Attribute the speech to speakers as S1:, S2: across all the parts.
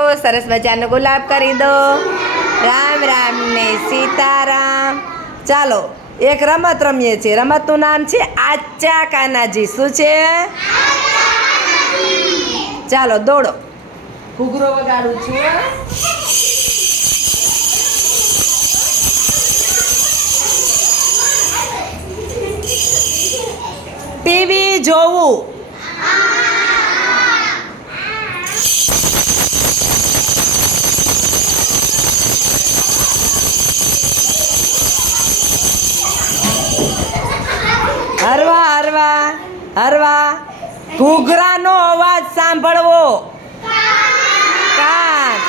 S1: બાળકો સરસ મજાનો ગુલાબ કરી દો. રામ રામ ને સીતારામ. ચાલો એક રમત રમીએ છીએ. રમતનું નામ છે આચા કાનાજી. શું છે? ચાલો દોડો. ઘૂઘરો વગાડું છું ટીવી જોવું. હરવા હરવા હરવા. ઘૂઘરાનો અવાજ સાંભળવો. કાન.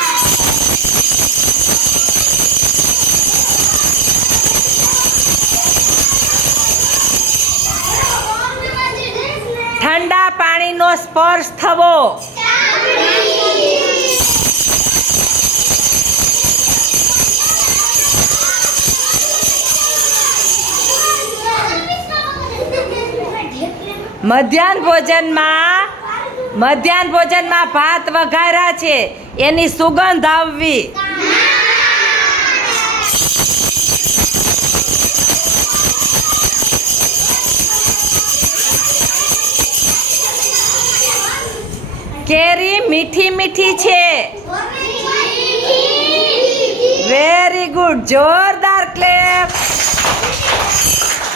S1: ઠંડા પાણીનો સ્પર્શ થવો. મધ્યાહન ભોજનમાં મધ્યાહન ભોજનમાં ભાત વઘાર્યા છે. એની સુગંધ આવવી. કેરી મીઠી મીઠી છે. વેરી ગુડ જોરદાર ક્લેપ